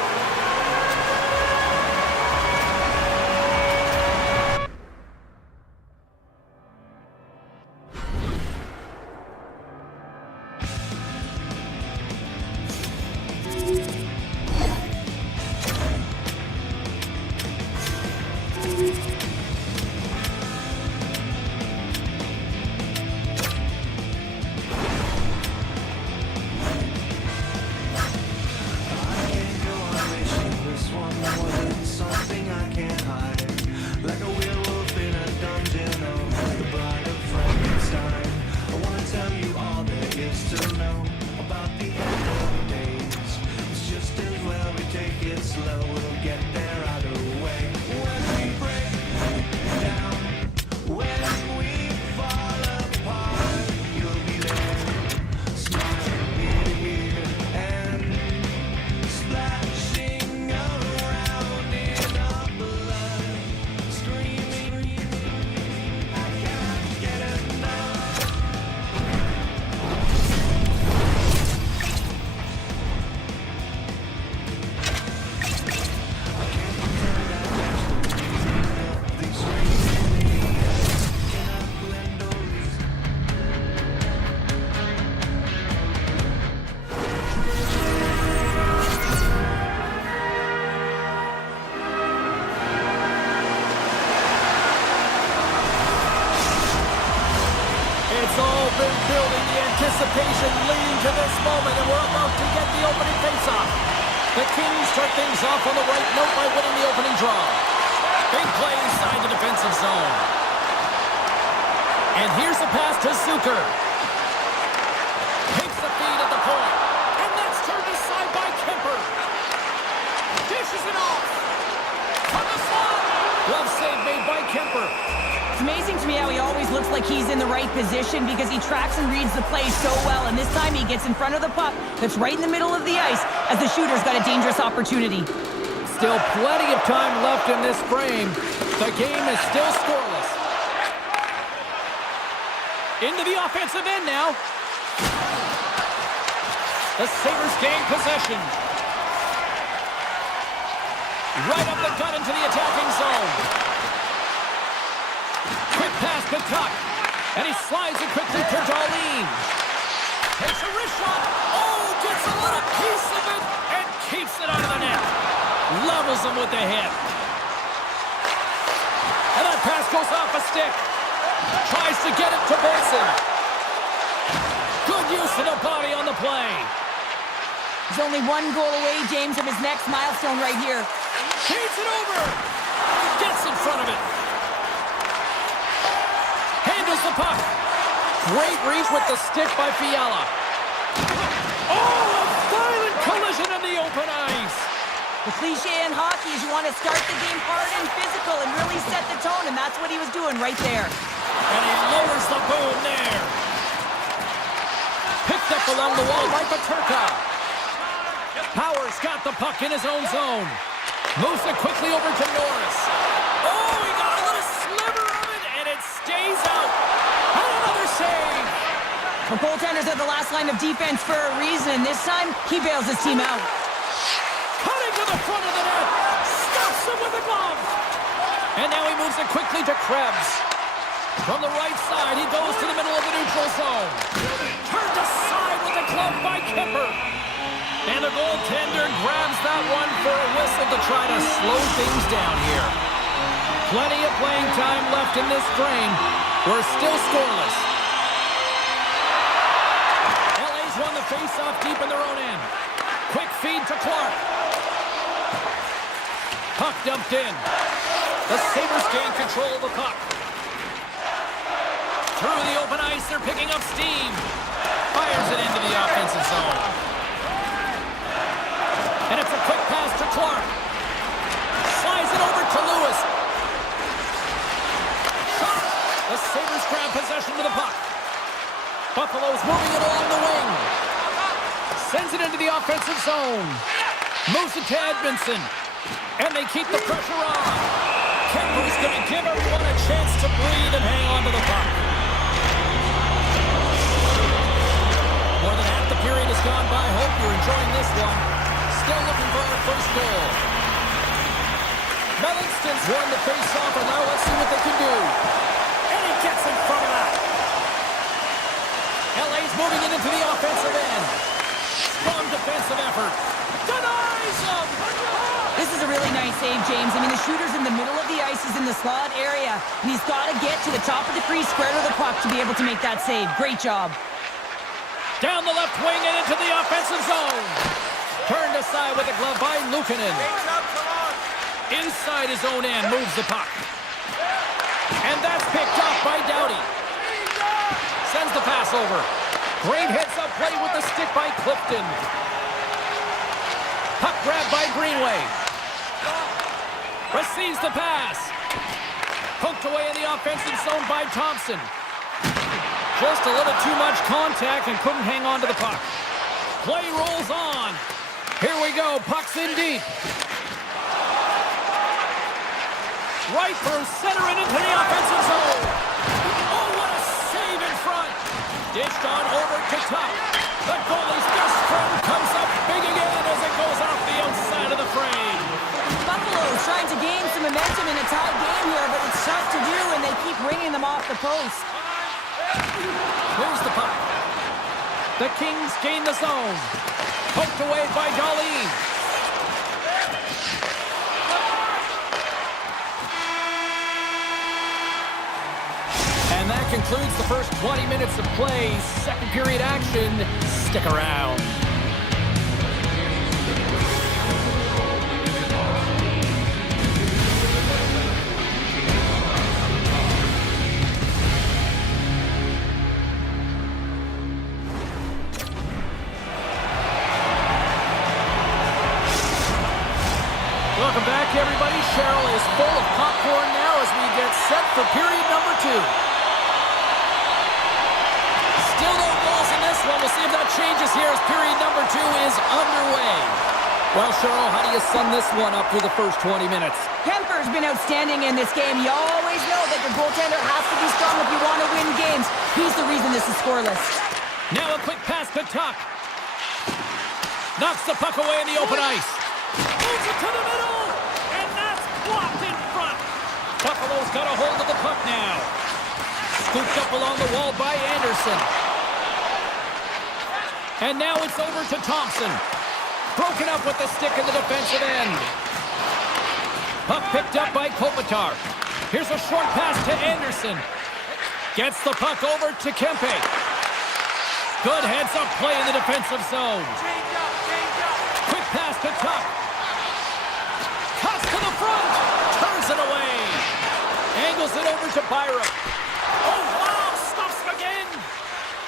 Anticipation leading to this moment, and we're about to get the opening faceoff. The Kings start things off on the right note by winning the opening draw. Big play inside the defensive zone. And here's the pass to Zucker. Takes the feed at the point. And that's turned aside by Kemper. Dishes it off. From the slot. Glove save made by Kemper. It's amazing to me how he always looks like he's in the right position because he tracks and reads the play so well, and this time he gets in front of the puck that's right in the middle of the ice as the shooter's got a dangerous opportunity. Still plenty of time left in this frame. The game is still scoreless. Into the offensive end now. The Sabres gain possession. Right up the gut into the attacking zone. Quick pass to Tuck. And he slides it quickly to Darlene. Takes a wrist shot. Oh, gets a little piece of it and keeps it out of the net. Levels him with the hit. And that pass goes off a stick. Tries to get it to Benson. Good use of the body on the play. He's only 1 goal away, James, from his next milestone right here. Feeds it over. Gets in front of it. Handles the puck. Great reach with the stick by Fiala. Oh, a violent collision in the open ice. The cliche in hockey is you want to start the game hard and physical and really set the tone, and that's what he was doing right there. And he lowers the boom there. Picked up along the wall by Paterka. Powers got the puck in his own zone. Moves it quickly over to Norris. Oh, he got a little sliver of it, and it stays out. And another save. The goaltender's at the last line of defense for a reason. This time, he bails his team out. Cutting to the front of the net. Stops him with a glove. And now he moves it quickly to Krebs. From the right side, he goes to the middle of the neutral zone. Turned aside with the glove by Kemper. And the goaltender grabs that one for a whistle to try to slow things down here. Plenty of playing time left in this frame. We're still scoreless. LA's won the face-off deep in their own end. Quick feed to Clark. Puck dumped in. The Sabres gain control of the puck. Through the open ice, they're picking up steam. Fires it into the offensive zone. And it's a quick pass to Clark. Slides it over to Lewis. Shot. The Sabres grab possession to the puck. Buffalo's moving it along the wing. Sends it into the offensive zone. Moves it to Edmondson. And they keep the pressure on. Kemper's going to give everyone a chance to breathe and hang on to the puck. More than half the period has gone by. Hope you're enjoying this one. Still looking for our first goal. Mellanston's won the face-off, and now let's see what they can do. And he gets in front of that. LA's moving it into the offensive end. Strong defensive effort. Denies him! This is a really nice save, James. I mean, the shooter's in the middle of the ice. He's in the slot area, and he's got to get to the top of the crease, square to the puck to be able to make that save. Great job. Down the left wing and into the offensive zone. Turned aside with a glove by Luukkonen. Inside his own end, moves the puck. And that's picked up by Doughty. Sends the pass over. Great heads-up play with the stick by Clifton. Puck grab by Greenway. Receives the pass. Poked away in the offensive zone by Thompson. Just a little too much contact and couldn't hang on to the puck. Play rolls on. Here we go. Puck's in deep. Right through center and into the offensive zone. Oh, what a save in front. Dished on over to Tuck. The goalie's best friend comes up big again as it goes off the outside of the frame. Buffalo's trying to gain some momentum in a tied game here, but it's tough to do, and they keep ringing them off the post. Here's the puck. The Kings gain the zone. Poked away by Goalie. And that concludes the first 20 minutes of play. Second period action. Stick around. Welcome back, everybody. Cheryl is full of popcorn now as we get set for period number 2. Still no goals in this one. We'll see if that changes here as period number 2 is underway. Well, Cheryl, how do you sum this one up through the first 20 minutes? Kemper's been outstanding in this game. You always know that your goaltender has to be strong if you want to win games. He's the reason this is scoreless. Now a quick pass to Tuck. Knocks the puck away in the open ice. Moves it to the middle, and that's blocked in front. Buffalo's got a hold of the puck now. Scooped up along the wall by Anderson. And now it's over to Thompson. Broken up with the stick in the defensive end. Puck picked up by Kopitar. Here's a short pass to Anderson. Gets the puck over to Kempe. Good heads-up play in the defensive zone. Quick pass to Tuck. Cuts to the front. Turns it away. Angles it over to Byram. Oh, wow. Stuffs him again.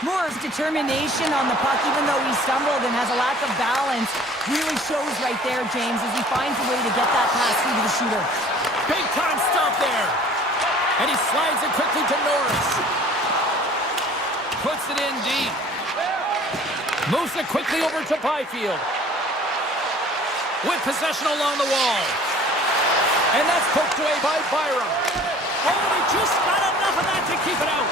Moore's determination on the puck, even though he stumbled and has a lack of balance. Really shows right there, James, as he finds a way to get that pass through to the shooter. Big time stop there. And he slides it quickly to Norris. Puts it in deep. Moves it quickly over to Byfield. With possession along the wall. And that's poked away by Byram. Oh, he just got enough of that to keep it out.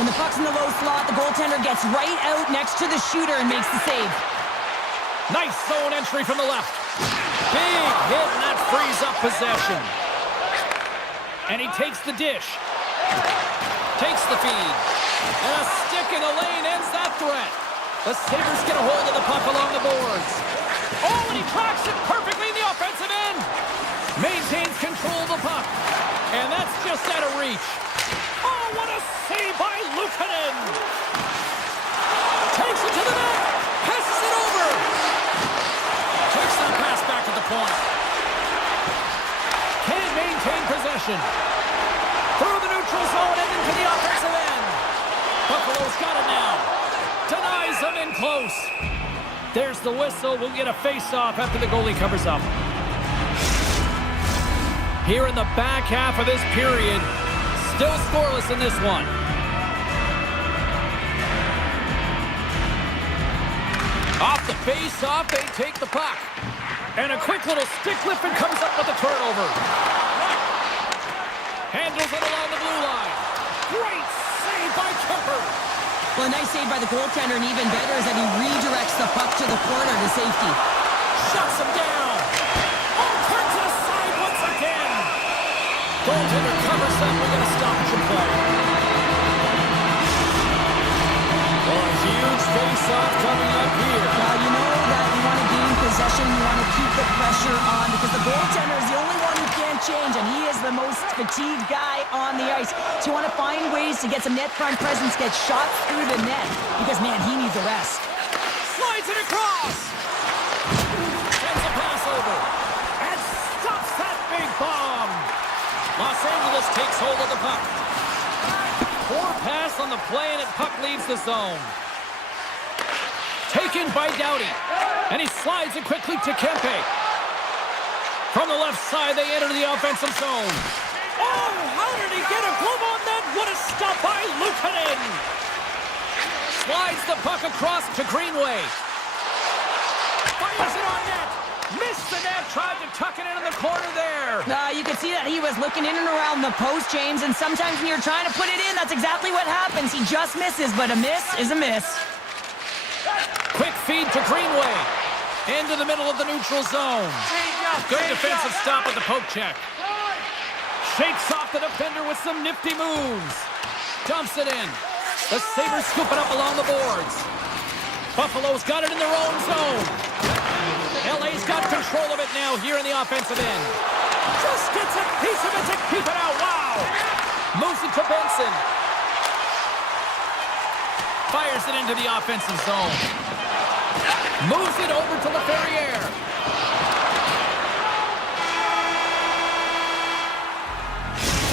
When the puck's in the low slot, the goaltender gets right out next to the shooter and makes the save. Nice zone entry from the left. Big hit, and that frees up possession. And he takes the dish. Takes the feed. And a stick in the lane ends that threat. The Sabres get a hold of the puck along the boards. Oh, and he tracks it perfectly in the offensive end. Maintains control of the puck. And that's just out of reach. Oh, what a save by Luukkonen. Takes it to the net. Passes it over. Takes that pass back at the point. Can't maintain possession. Through the neutral zone and into the offensive end. Buffalo's got it now. Denies them in close. There's the whistle. We'll get a face-off after the goalie covers up. Here in the back half of this period, still scoreless in this one. Off the face-off, they take the puck. And a quick little stick lift and comes up with a turnover. Handles it along the blue line. Great save by Kemper. Well, a nice save by the goaltender, and even better is that he redirects the puck to the corner to safety. Shuts him down. Oh, turns it aside once again. Goaltender covers up. We got a stoppage in play. Well, a huge face-off coming up here. Well, you know that you want to gain possession, you want to keep the pressure on, because the goaltender is the only one who can't change, and he is the most fatigued guy on the ice. So you want to find ways to get some net front presence, get shots through the net, because, man, he needs a rest. Slides it across. Sends a pass over. And stops that big bomb. Los Angeles takes hold of the puck. Poor pass on the play, and the puck leaves the zone. Taken by Doughty. And he slides it quickly to Kempe. From the left side, they enter the offensive zone. Oh, how did he get a glove on that? What a stop by Luukkonen. Slides the puck across to Greenway. Fires it on net. Missed the net. Tried to tuck it into the corner there. You can see that he was looking in and around the post, James, and sometimes when you're trying to put it in, that's exactly what happens. He just misses, but a miss is a miss. Quick feed to Greenway. Into the middle of the neutral zone. Good defensive stop with the poke check. Shakes off the defender with some nifty moves. Dumps it in. The Sabres scoop it up along the boards. Buffalo's got it in their own zone. LA's got control of it now here in the offensive end. Just gets a piece of it to keep it out. Wow. Moves it to Benson. Fires it into the offensive zone. Moves it over to LaFerriere.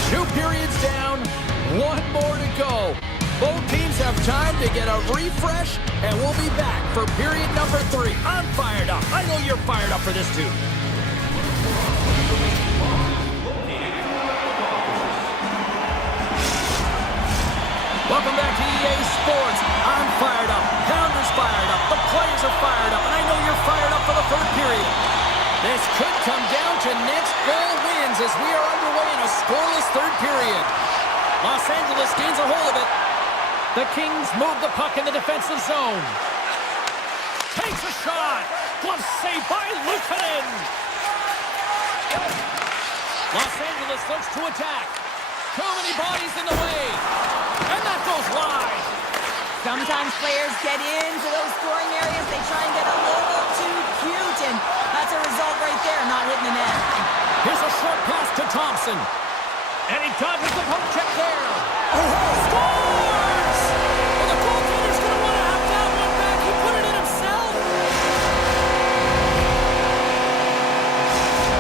Two periods down, one more to go. Both teams have time to get a refresh, and we'll be back for period number 3. I'm fired up. I know you're fired up for this too. Welcome back to EA Sports. I'm fired up. Pounder's fired up. The players are fired up. And I know you're fired up for the third period. This could come down to next goal wins as we are underway in a scoreless third period. Los Angeles gains a hold of it. The Kings move the puck in the defensive zone. Takes a shot. Glove save by Luukkonen. Los Angeles looks to attack. Too many bodies in the way. And that goes wide. Sometimes players get into those scoring areas. They try and get a little too cute, and that's a result right there, not hitting the net. Here's a short pass to Thompson. And he dodges the poke check there. Scores! Well, the goaltender's going to want to have that one back. He put it in himself.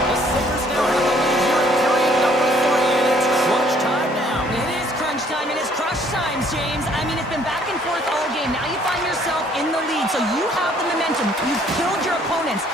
The Sabres now have the lead here in period number 3, and it's crunch time now. It is crunch time, and it's crush time, James. I mean, it's been back and forth all game. Now you find yourself in the lead, so you have the momentum. You've killed your opponents.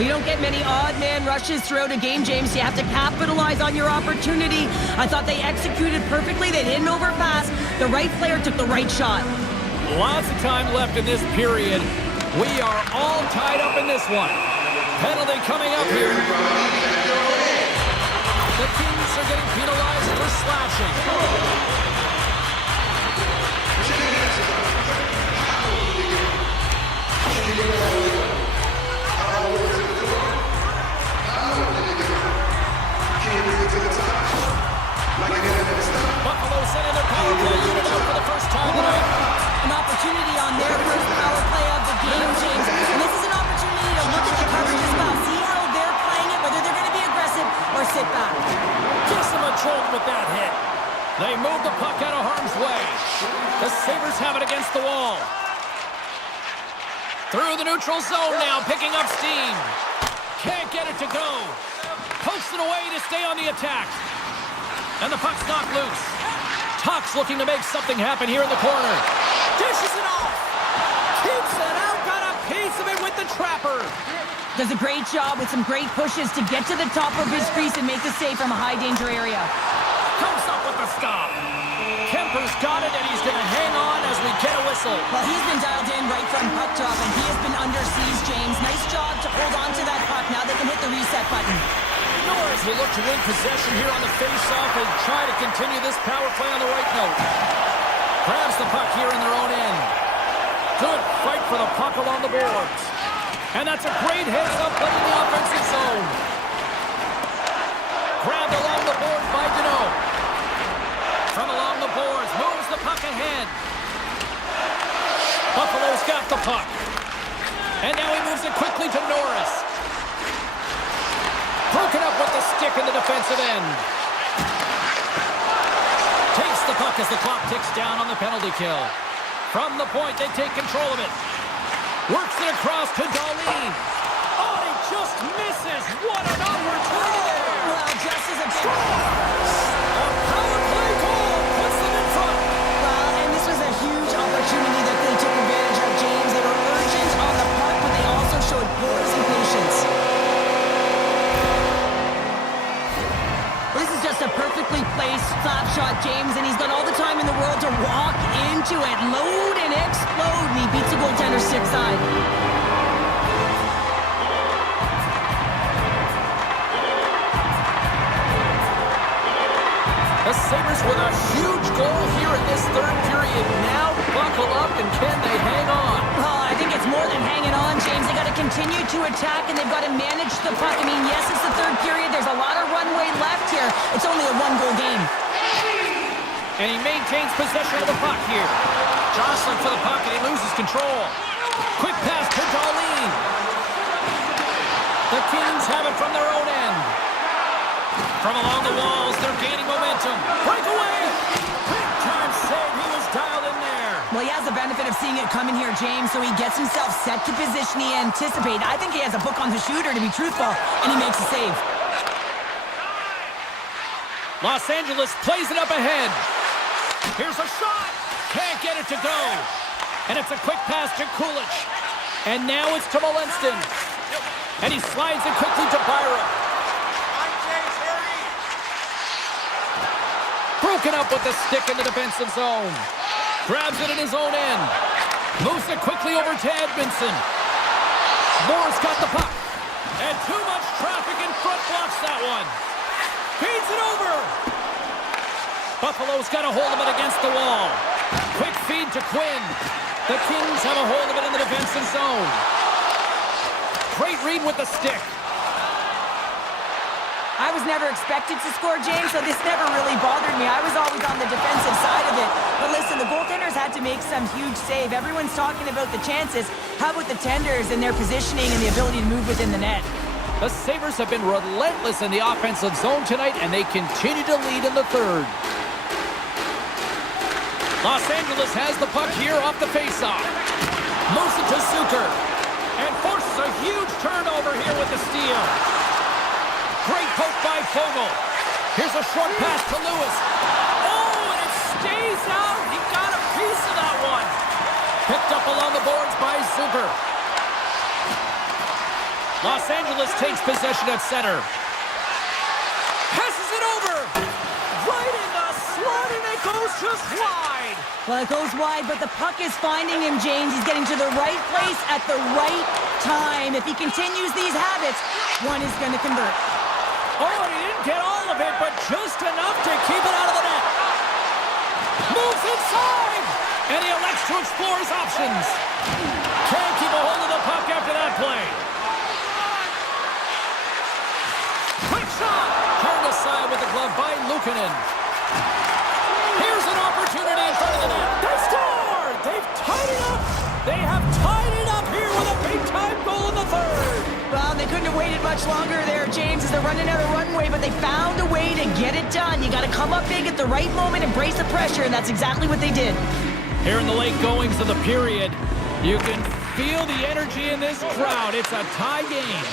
Well, you don't get many odd man rushes throughout a game, James. You have to capitalize on your opportunity. I thought they executed perfectly. They didn't overpass. The right player took the right shot. Lots of time left in this period. We are all tied up in this one. Penalty coming up here. The Kings are getting penalized for slashing. Buffalo sending their power play unit out for the first time tonight. An opportunity on their first power play of the game, James. And this is an opportunity to look at the coverage as well. See how they're playing it, whether they're going to be aggressive or sit back. Gives them a jolt with that hit. They move the puck out of harm's way. The Sabres have it against the wall. Through the neutral zone now, picking up steam. Can't get it to go. Pokes it away to stay on the attack. And the puck's knocked loose. Tuck's looking to make something happen here in the corner. Dishes it off. Keeps it out. Got a piece of it with the trapper. Does a great job with some great pushes to get to the top of his crease and make the save from a high-danger area. Comes up with the stop. Kemper's got it, and he's going to hang on as we get a whistle. Well, he's been dialed in right from puck drop, and he has been under siege, James. Nice job to hold on to that puck. Now they can hit the reset button. Norris will look to win possession here on the face-off and try to continue this power play on the right note. Grabs the puck here in their own end. Good fight for the puck along the boards. And that's a great heads-up play in the offensive zone. Grabbed along the boards by Deneau. From along the boards, moves the puck ahead. Buffalo's got the puck. And now he moves it quickly to Norris. Broken up with the stick in the defensive end. Takes the puck as the clock ticks down on the penalty kill. From the point, they take control of it. Works it across to Darlene. Oh, he just misses. What an onward turn there. Well, just as a big... A power play goal puts them in front. Well, and this was a huge opportunity that they took advantage of, James. They were urgent on the puck, but they also showed poise and patience. This is just a perfectly placed slap shot, James, and he's got all the time in the world to walk into it, load and explode, and he beats the goaltender's stick side. The Sabres with a huge goal here in this third period. Now buckle up, and can they hang on? Oh, I think it's more than hanging on, James. They got to continue to attack, and they've got to manage the puck. I mean, yes, it's the third period. There's a lot of runway left here. It's only a one-goal game. And he maintains possession of the puck here. Jostling for the puck, and he loses control. Quick pass to Darlene. The Kings have it from their own end. From along the walls, they're gaining momentum. Breakaway! Big time save. He was dialed in there. Well, he has the benefit of seeing it coming here, James, so he gets himself set to position he anticipated. I think he has a book on the shooter, to be truthful, and he makes a save. Los Angeles plays it up ahead. Here's a shot. Can't get it to go. And it's a quick pass to Kulich. And now it's to Molenston. And he slides it quickly to Byram. Broken up with the stick in the defensive zone. Grabs it in his own end. Moves it quickly over to Edmondson. Moore's got the puck. And too much traffic in front blocks that one. Feeds it over. Buffalo's got a hold of it against the wall. Quick feed to Quinn. The Kings have a hold of it in the defensive zone. Great read with the stick. I was never expected to score, James, so this never really bothered me. I was always on the defensive side of it. But listen, the goaltenders had to make some huge save. Everyone's talking about the chances. How about the tenders and their positioning and the ability to move within the net? The Sabres have been relentless in the offensive zone tonight, and they continue to lead in the third. Los Angeles has the puck here off the faceoff. Moves it to Zucker. And forces a huge turnover here with the steal. Great poke by Fogle. Here's a short pass to Lewis. Oh, and it stays out. He got a piece of that one. Picked up along the boards by Zucker. Los Angeles takes possession at center. Passes it over. Right in the slot, and it goes just wide. Well, it goes wide, but the puck is finding him, James. He's getting to the right place at the right time. If he continues these habits, one is going to convert. Oh, and he didn't get all of it, but just enough to keep it out of the net. Moves inside, and he elects to explore his options. Can't keep a hold of the puck after that play. Quick shot. Turned aside with the glove by Luukkonen. Here's an opportunity in front of the net. They scored! They've tied it up. They have tied it up here with a big-time goal in the third. Well, they couldn't have waited much longer there, James, as they're running out of runway, but they found a way to get it done. You got to come up big at the right moment and brace the pressure, and that's exactly what they did. Here in the late goings of the period, you can feel the energy in this crowd. It's a tie game.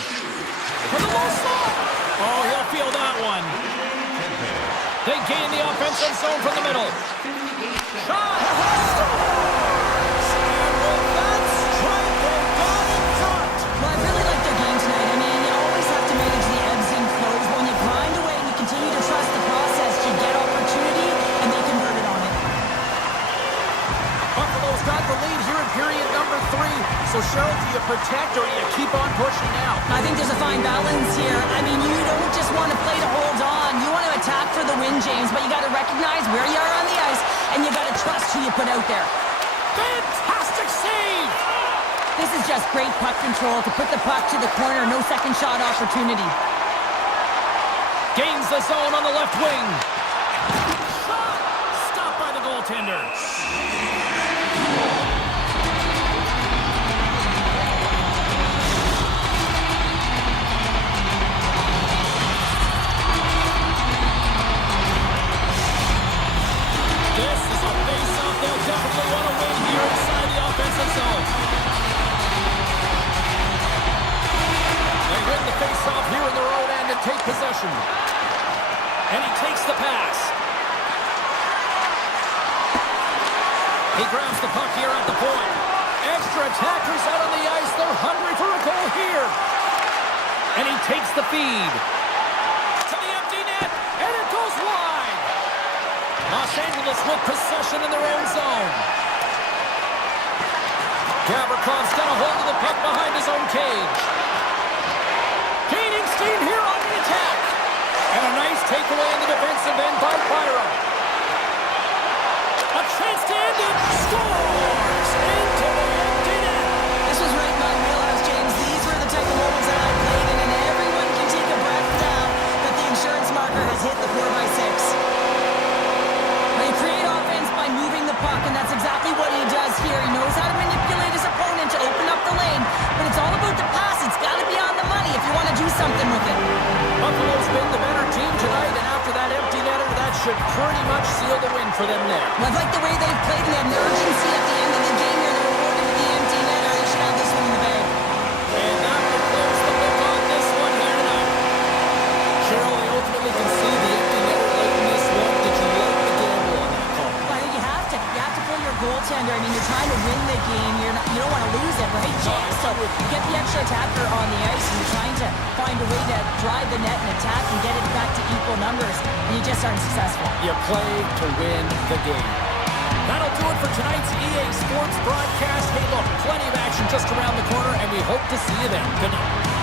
For the low slot. Oh, he'll feel that one. They gain the offensive zone from the middle. Shot! Scores! And with that strike, they got in front. Well, I really like their game tonight. I mean, you always have to manage the ebbs and flows. But when you grind away and you continue to trust the process, you get opportunity, and they converted on it. Buffalo's got the lead here in period number 3. So, Cheryl, do you protect or do you keep on pushing now? I think there's a fine balance here. I mean, you don't just want to play to hold on. You want to attack for the win, James, but you got to recognize where you are on the ice, and you got to trust who you put out there. Fantastic save! This is just great puck control to put the puck to the corner. No second shot opportunity. Gains the zone on the left wing. Shot! Stopped by the goaltender. This is a face-off they'll definitely want to win here inside the offensive zone. They win the face-off here in their own end and take possession. And he takes the pass. He grabs the puck here at the point. Extra attackers out on the ice. They're hungry for a goal here. And he takes the feed. To the empty net, and it goes wide. Los Angeles with possession in their own zone. Gavrikoff's got a hold of the puck behind his own cage. Gaining steam here on the attack. And a nice takeaway in the defensive end by Byron. A chance to end it. Scores into the empty net. This was right in my wheelhouse, James. These were the type of moments that I played in, and everyone can take a breath now that the insurance marker has hit the 4x6. They create offense by moving the puck, and that's exactly what he does here. He knows how to manipulate his opponent to open up the lane, but it's all about the pass. It's got to be on the money if you want to do something with it. Buffalo's been the better team tonight, and after that empty netter, that should pretty much seal the win for them there. Well, I like the way they've played and the urgency at the end of the game here. They're rewarded with the empty netter. They should have this one in the bag. And that will close the book on this one here tonight. Cheryl, they ultimately concede the empty netter late in this one. Did you like the gamble on that call? Well, I think you have to. You have to pull your goaltender. I mean, you're trying to win the game. You don't want to lose it, right, James? So you get the extra attacker on the ice, and you're trying to find a way to drive the net and attack and get it back to equal numbers, and you just aren't successful. You play to win the game. That'll do it for tonight's EA Sports broadcast. Hey, look, plenty of action just around the corner, and we hope to see you then. Good night.